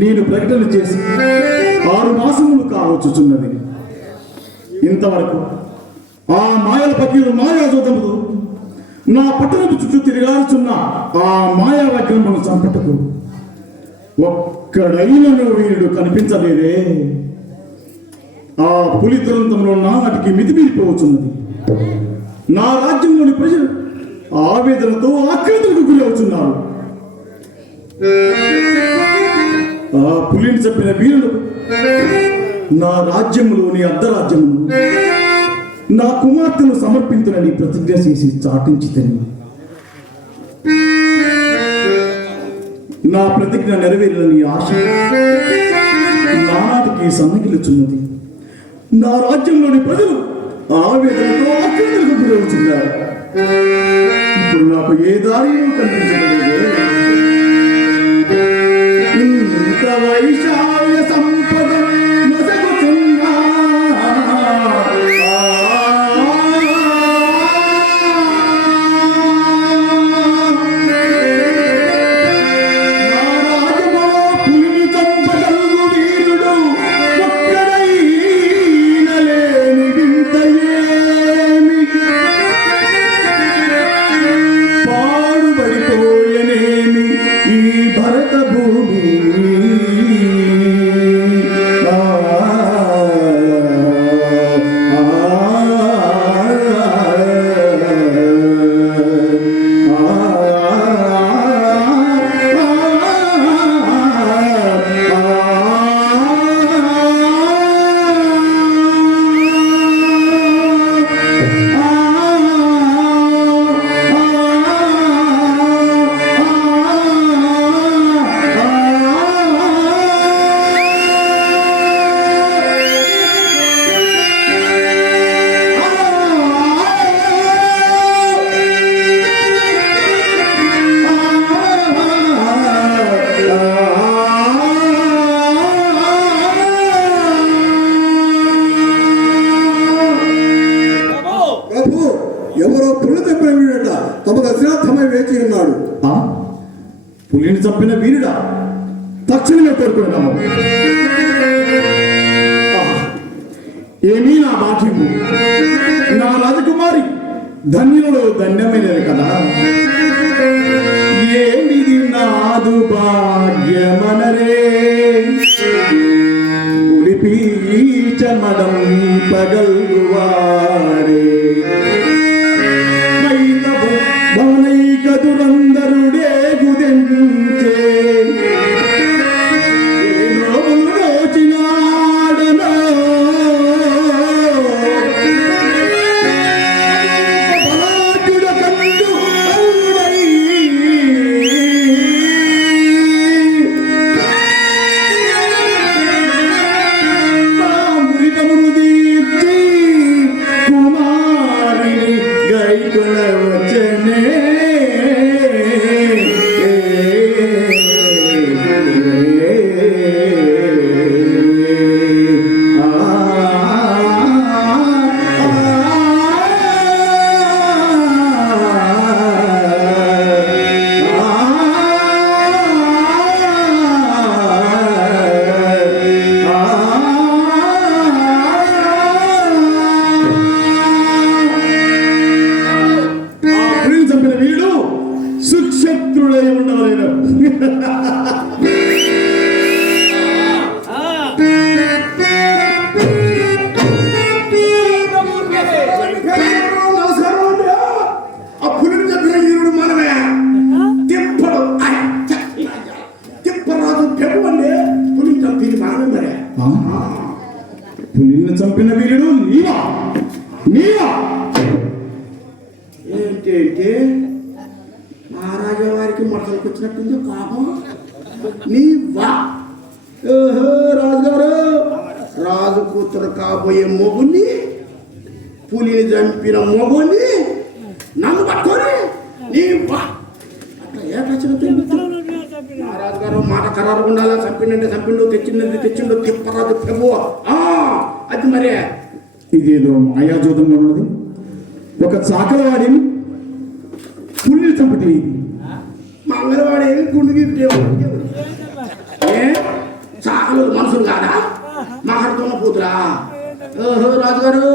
నేను ప్రకటన చేసి ఆరు మాసములు కావచ్చుచున్నది. ఇంతవరకు ఆ మాయల పకీరు మాయాజోతములు నా పట్టణపు చుట్టూ తిరగాల్చున్న ఆ మాయా వక్రమును చంపటకు ఒక్కడైనను వీరుడు కనిపించలేదే. ఆ పులి దురంతంలో నాటికి మితిమీరిపోవచ్చున్నది. నా రాజ్యంలోని ప్రజలు ఆవేదనతో ఆక్రందనకు గురి అవుతున్నారు ఆ పులిని చెప్పిన వీరులు నా రాజ్యంలోని అర్ధరాజ్యము నా కుమార్తెను సమర్పించునని ప్రతిజ్ఞ చేసి చాటించి నా ప్రతిజ్ఞ నెరవేరని ఆశ నానాటికి సన్నగిలుచున్నది నా రాజ్యంలోని ప్రజలు ఆవేదనతో ఆక్రీతులకు గురి అవుతున్నారు. ಗುಲಾಬ ಏದಾರಿಯೂ ಕಂಡು ಇಂಥ ವೈಶಾ కరారు ఉండాలా? చంపిండే చంపిండు తెచ్చిండే తెచ్చిండు తిప్పరాదు ఆ అది మరే. ఇదేదో మాయాజూతంగా ఉన్నది. ఒక చాకలవాడి పుల్లి చంపటి మా అంగన్వాడి ఏమి ఏ? చాకలు మనుషులు కాదా? మాట్లాడుతున్న పోతురా. ఓహో రాజుగారు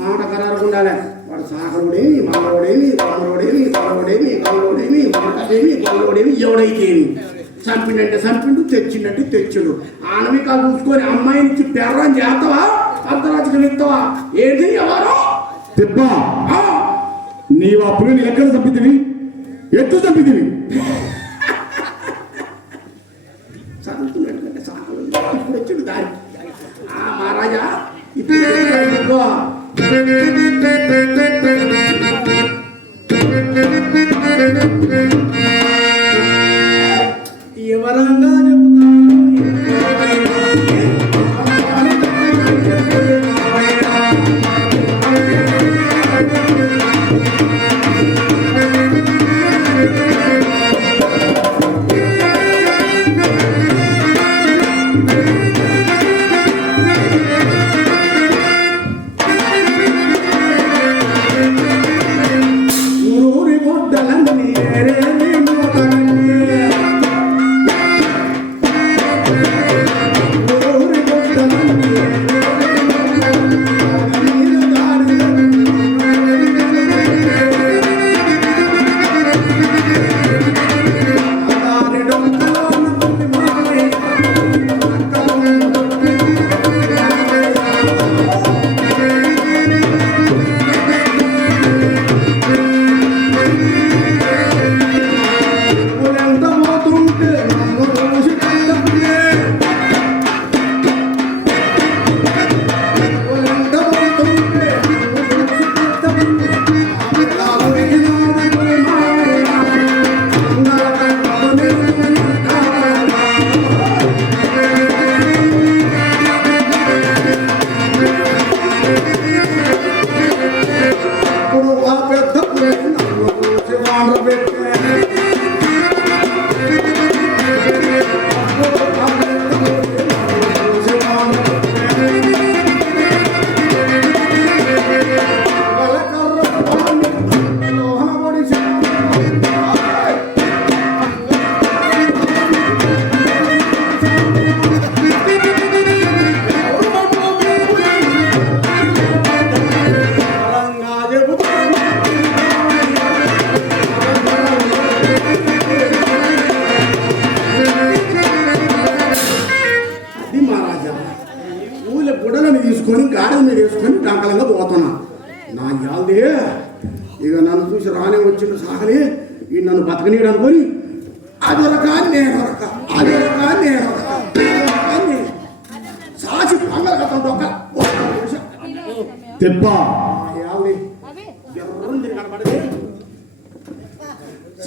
మాట కరారకుండాలే వాడు సాగరుడేమి మామరుడేమి రామరుడేమి తమరుడేమి కమరుడేమి కమరుడేమి మరకటేమి ఎవడైతే ఎవడైతేమి? చంపిండంటే చంపిండు తెచ్చిండంటే తెచ్చిండు. ఆనమికాలు చూసుకొని అమ్మాయిని పెర్రం చేస్తావా? అర్ధరాజుకి ఇస్తావా ఏంటి ఎవరు? తిప్ప. ఆ, నీవు ఆ పులిని ఎక్కడ చంపితివి? ఎత్తు చంపితివి? చదువుతున్నట్టు సాకలు ఇప్పుడు వచ్చిండు దారి. ఆ మహారాజా ఇప్పుడు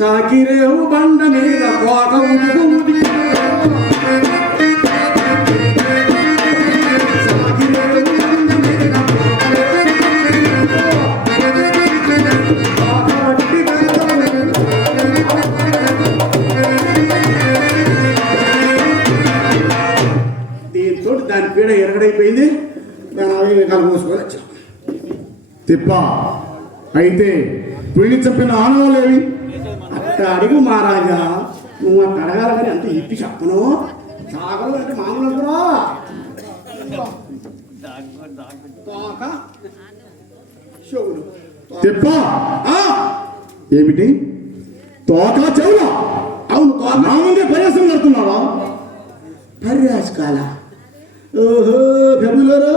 సాకిరేవు బండ మీద కోక ఉడుకు దీంతో దాని పీడ ఎరగడైపోయింది. దాని అవి కలు మూసుకొని వచ్చాం తిప్ప. అయితే పిల్లి చెప్పిన ఆనవాళ్ళు ఆనవాలేవి అట్ట అడుగు మహారాజా. నువ్వు అట్ట అడగాల కానీ అంత ఇప్పి చెప్పను. సాగలు అంటే మామూలు ఆ, ఏమిటి? తోక చెవులా? అవును తోక. నా ముందే ప్రయాసం కడుతున్నావా పర్యాసకాల ఓహో ఫిబ్రవరి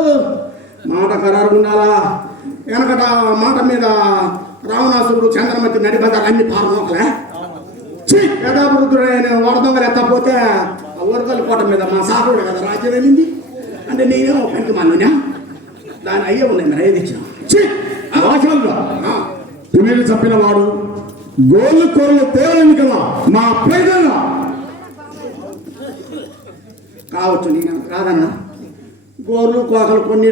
మాట ఖరారు ఉండాలా? వెనకట మాట మీద రావణాసురుడు చంద్రమతి నడిపదాలు అన్ని పారమోకలే పెదాపురుద్రుడైన వడదొంగలు ఎత్తపోతే ఊరకల్ కోట మీద మా సాగుడు కదా రాజ్యం వెళ్ళింది. అంటే నేనేమో పనికి మానునా దాని అయ్యే ఉన్నాయి మరి ఏది ఇచ్చిన పులిని చంపిన వాడు గోళ్ళు కూరలు తేలని కదా మా ప్రజల కావచ్చు నేను కాదన్నా గోర్లు కోకలు కొన్ని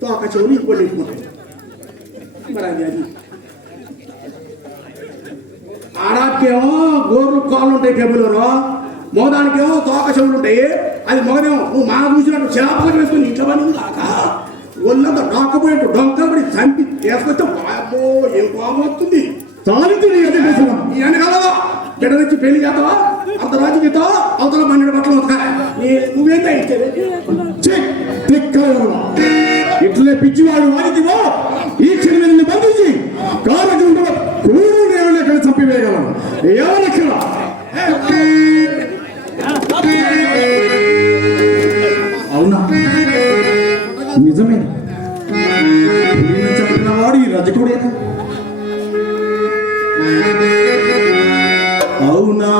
తోక చెవులు ఇంకొన్ని మరి అది అది. ఆడాకేమో గోర్లు కాళ్ళు ఉంటాయి టెబుల్లో మోదానికేమో తోక చెవులు ఉంటాయి. అది మొగదేమో నువ్వు మా చూసినట్టు చేపలకు వేసుకుని ఇంట్లో పని కాక ఒళ్ళంతా డాకపోయేట్టు డొంకలు పడి చంపి తీసుకొస్తే వాయమ్మో ఏం కోపం వస్తుంది? తాలితుని అదే చేస్తున్నాం నీ వెనకాలదా బిడ్డ నుంచి పెళ్ళి చేస్తావా? అంత రాజు గీతావా అవతల మన్నెడు బట్టలు వస్తాయి? నువ్వేంటే ఇచ్చేది. ఇట్లే పిచ్చివాడు వాడికివో ఈ క్షణం నిన్ను బంధించి కారకంలో కూడు నేను ఎక్కడ చంపివేయగలను. ఎవరెక్కడ అవునా? నిజమే. చంపినవాడు ఈ రజకుడేనా? అవునా?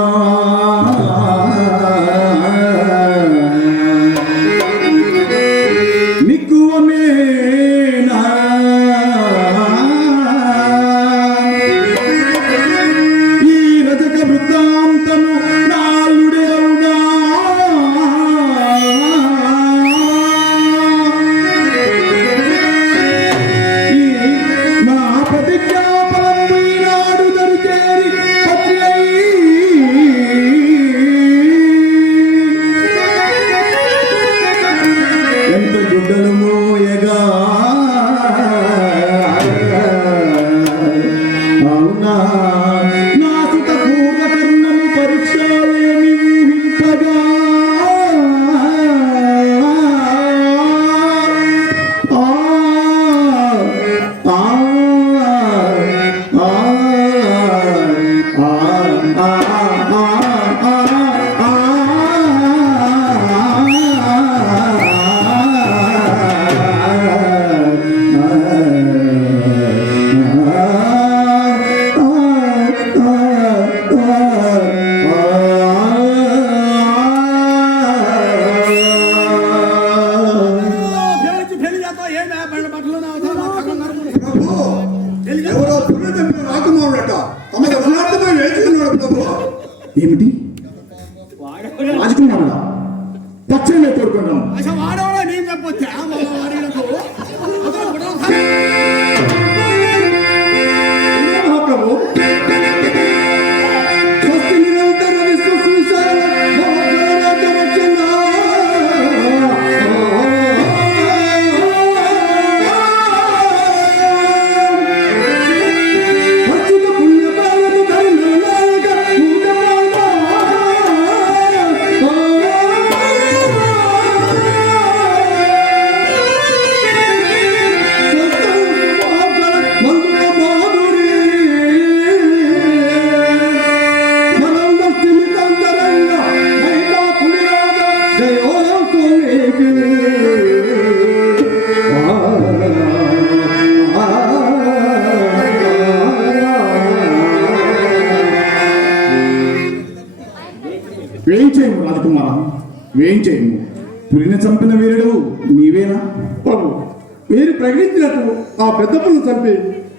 చంపి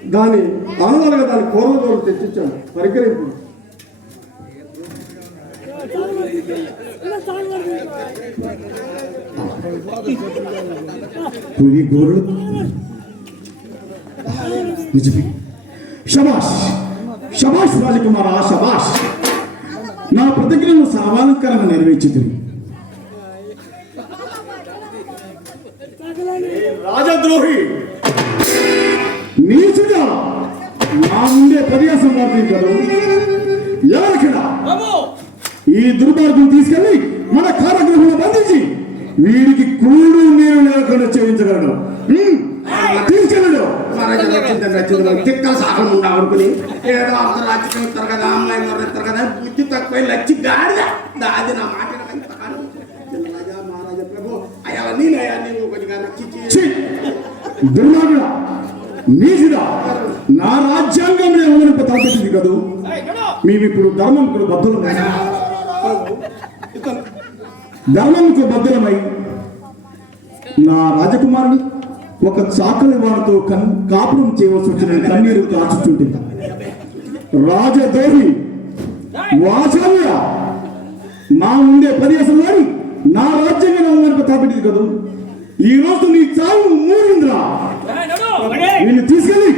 దాని ఆనవాలుగా దాని పూర్వదోలు తెచ్చించాను పరికరింపు. పులి గోరుడు నిజమే. రాజకుమార శబాష్ నా ప్రతిజ్ఞను సామాన్యకరంగా నెరవేర్చితిరి రాజద్రోహి. నా ముందే పర్యాసం వాడుతుంది కదా ఎవరికడ ఈ దుర్మార్గం తీసుకెళ్ళి మన కారాగృహంలో బంధించి వీడికి కూడు నీరు లేకుండా చేయించగలడు తీసుకెళ్ళడు తిక్కల సాగం ఉండా అనుకుని ఏదో అంత రాజకీయం ఇస్తారు కదా అమ్మాయి మరి ఇస్తారు కదా బుద్ధి తక్కువ లచ్చి గాడిద. అది నా మాట. రాజా మహారాజా ప్రభు అయ్యా నేనయ్యా నీవు ఛీ! దుర్మార్గుడా! నీచుడా నా రాజ్యాంగంలో ఎవరిని తాపెట్టింది కదూ. మేమిప్పుడు ధర్మంకు బద్దులమై ధర్మంకు బద్దులమై నా రాజకుమారుని ఒక చాకలి వాడితో కన్ కాపురం చేయవలసి వచ్చిన కన్నీరు కాచుచుంటే రాజద్రోహి వాచాల్య నా ముందే పదేసం వాడి నా రాజ్యంగా ఉందని తాపెట్టింది కదూ. ఈ రోజు నీ చావు మూడిందిరా. నిన్ను తీసుకెళ్ళి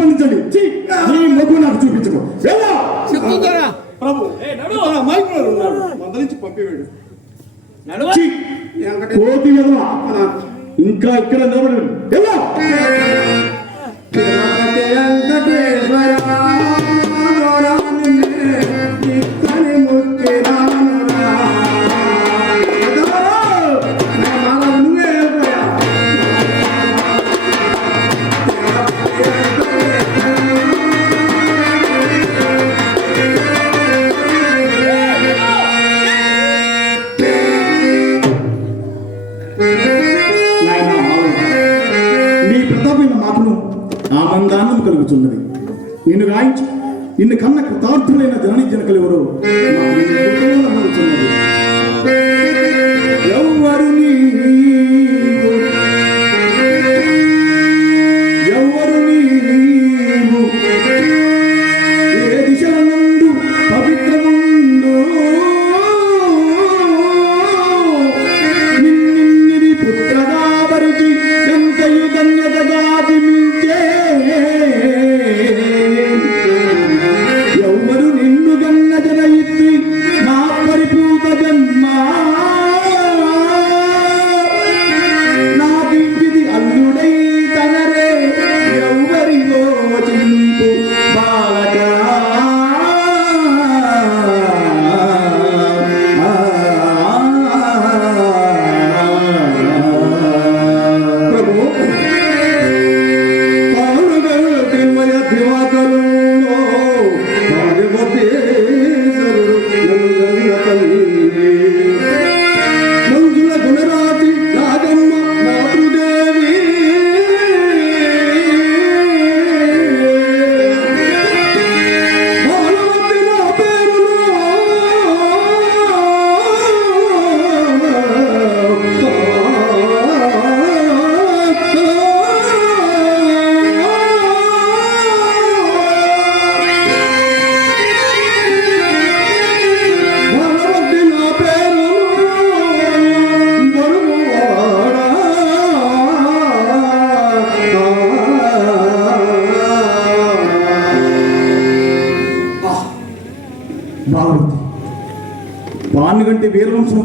బంధించండి ఛీ! నీ మొగ్గు నాకు చూపించకు. వెళ్ళా. ప్రభు మందలించి పంపివేడు. ఇంకా ఇక్కడ నిలబడి.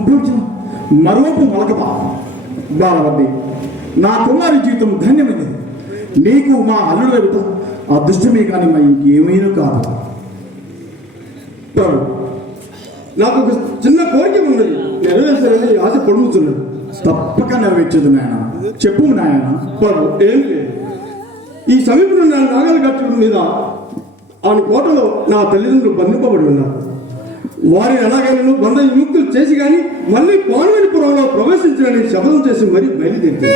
వీరవంశం మరోపు మొలకప బాలవతి నా కుమారి జీవితం ధన్యమైనది. నీకు మా అల్లుడు వెళ్తా అదృష్టమే కానీ మా ఇంకేమైనా కాదు. ప్రభు నాకు ఒక చిన్న కోరిక ఉన్నది. నెరవేర్చాలని ఆశ పొడుముతున్నది తప్పక నెరవేర్చదు నాయన. చెప్పు నాయన. ప్రభు ఏం లేదు. ఈ సమీపంలో ఉన్న నాగల గట్టుడి మీద ఆయన కోటలో నా తల్లిదండ్రులు బంధింపబడి ఉన్నారు. వారిని ఎలాగైనా వంద విముక్తులు చేసి కానీ మళ్ళీ పాన్వెనిపురంలో ప్రవేశించాలని శపథం చేసి మరీ బయలుదేరి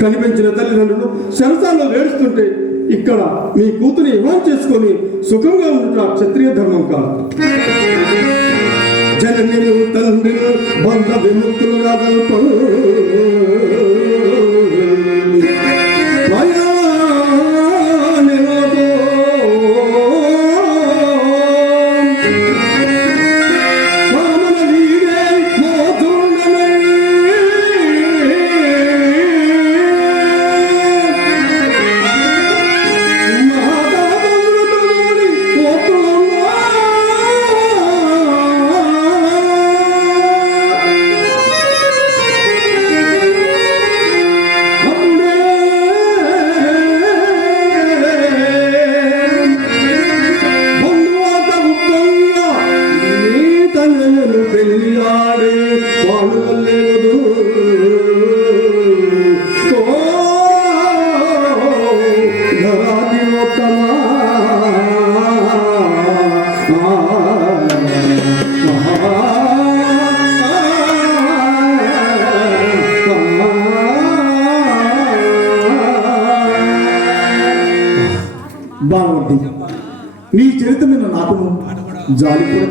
కనిపించిన తల్లిదండ్రులు శరసాల్లో వేడుస్తుంటే ఇక్కడ మీ కూతురి ఇవాన్ చేసుకొని సుఖంగా ఉండటం క్షత్రియ ధర్మం కాదు. జనని తండ్రి బంధ విముక్తులు కల్పను జాలిపురం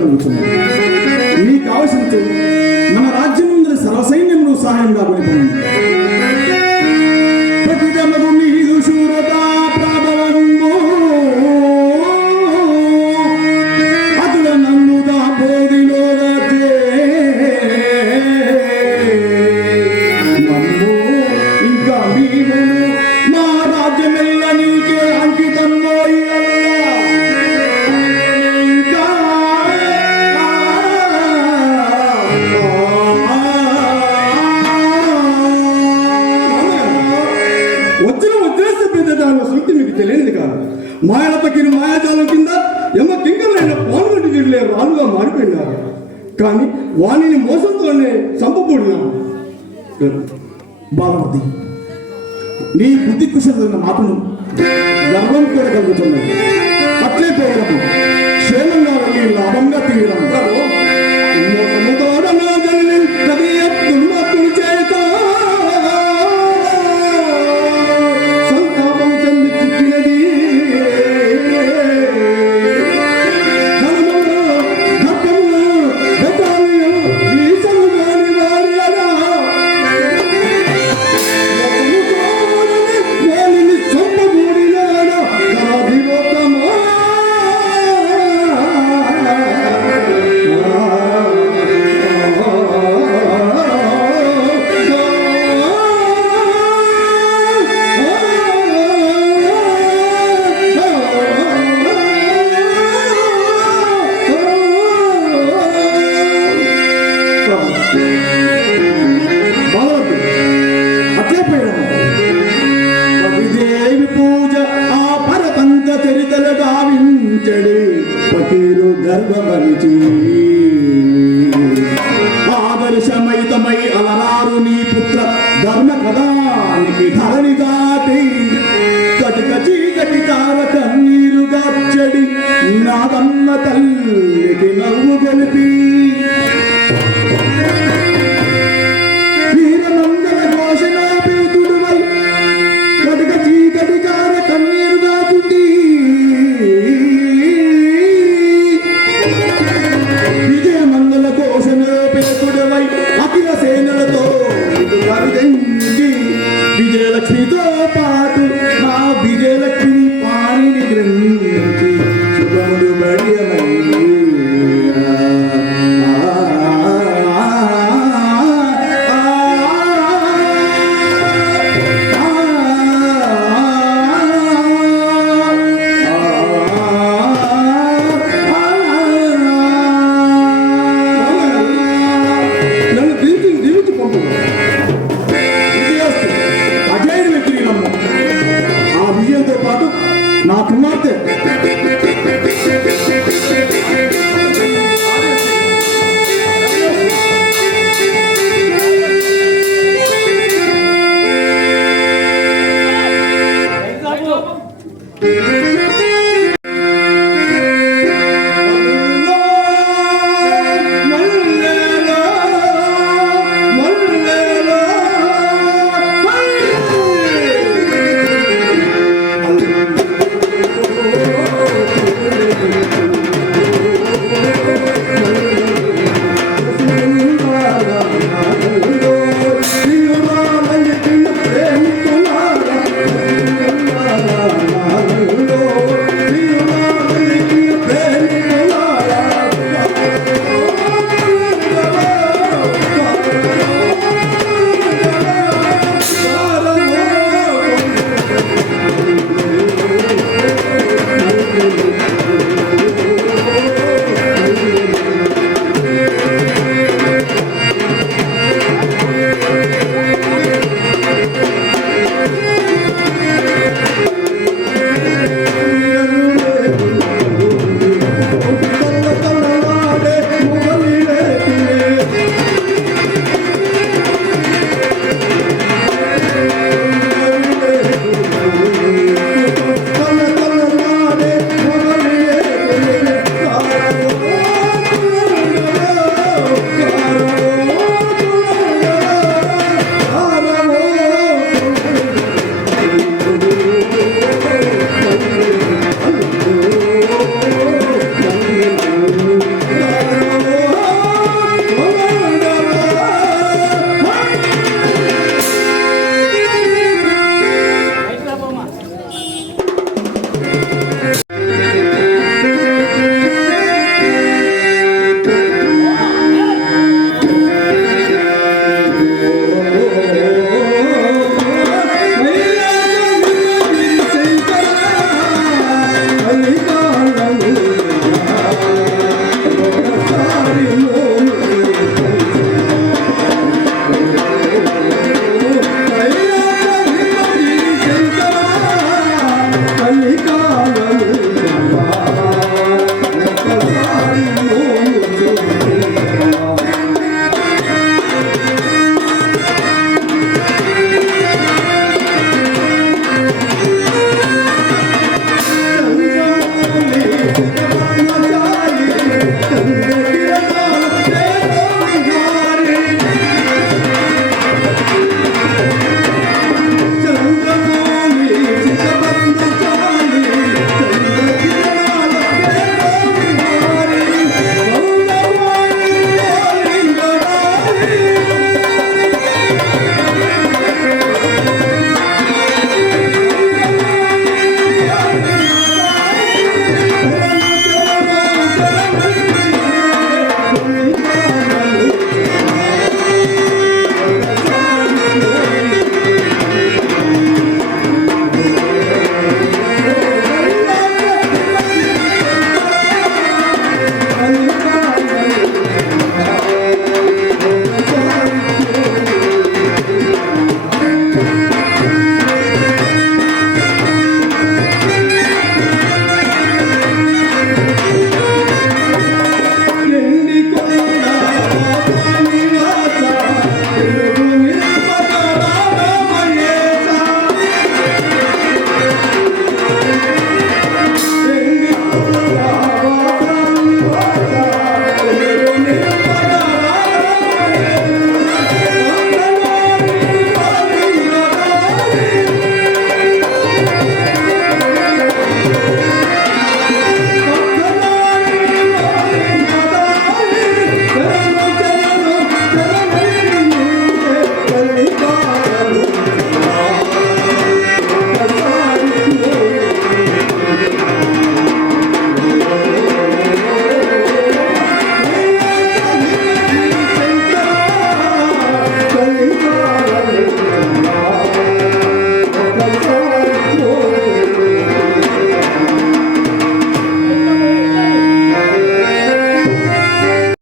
గావించడు పతిలు గర్భమరిచి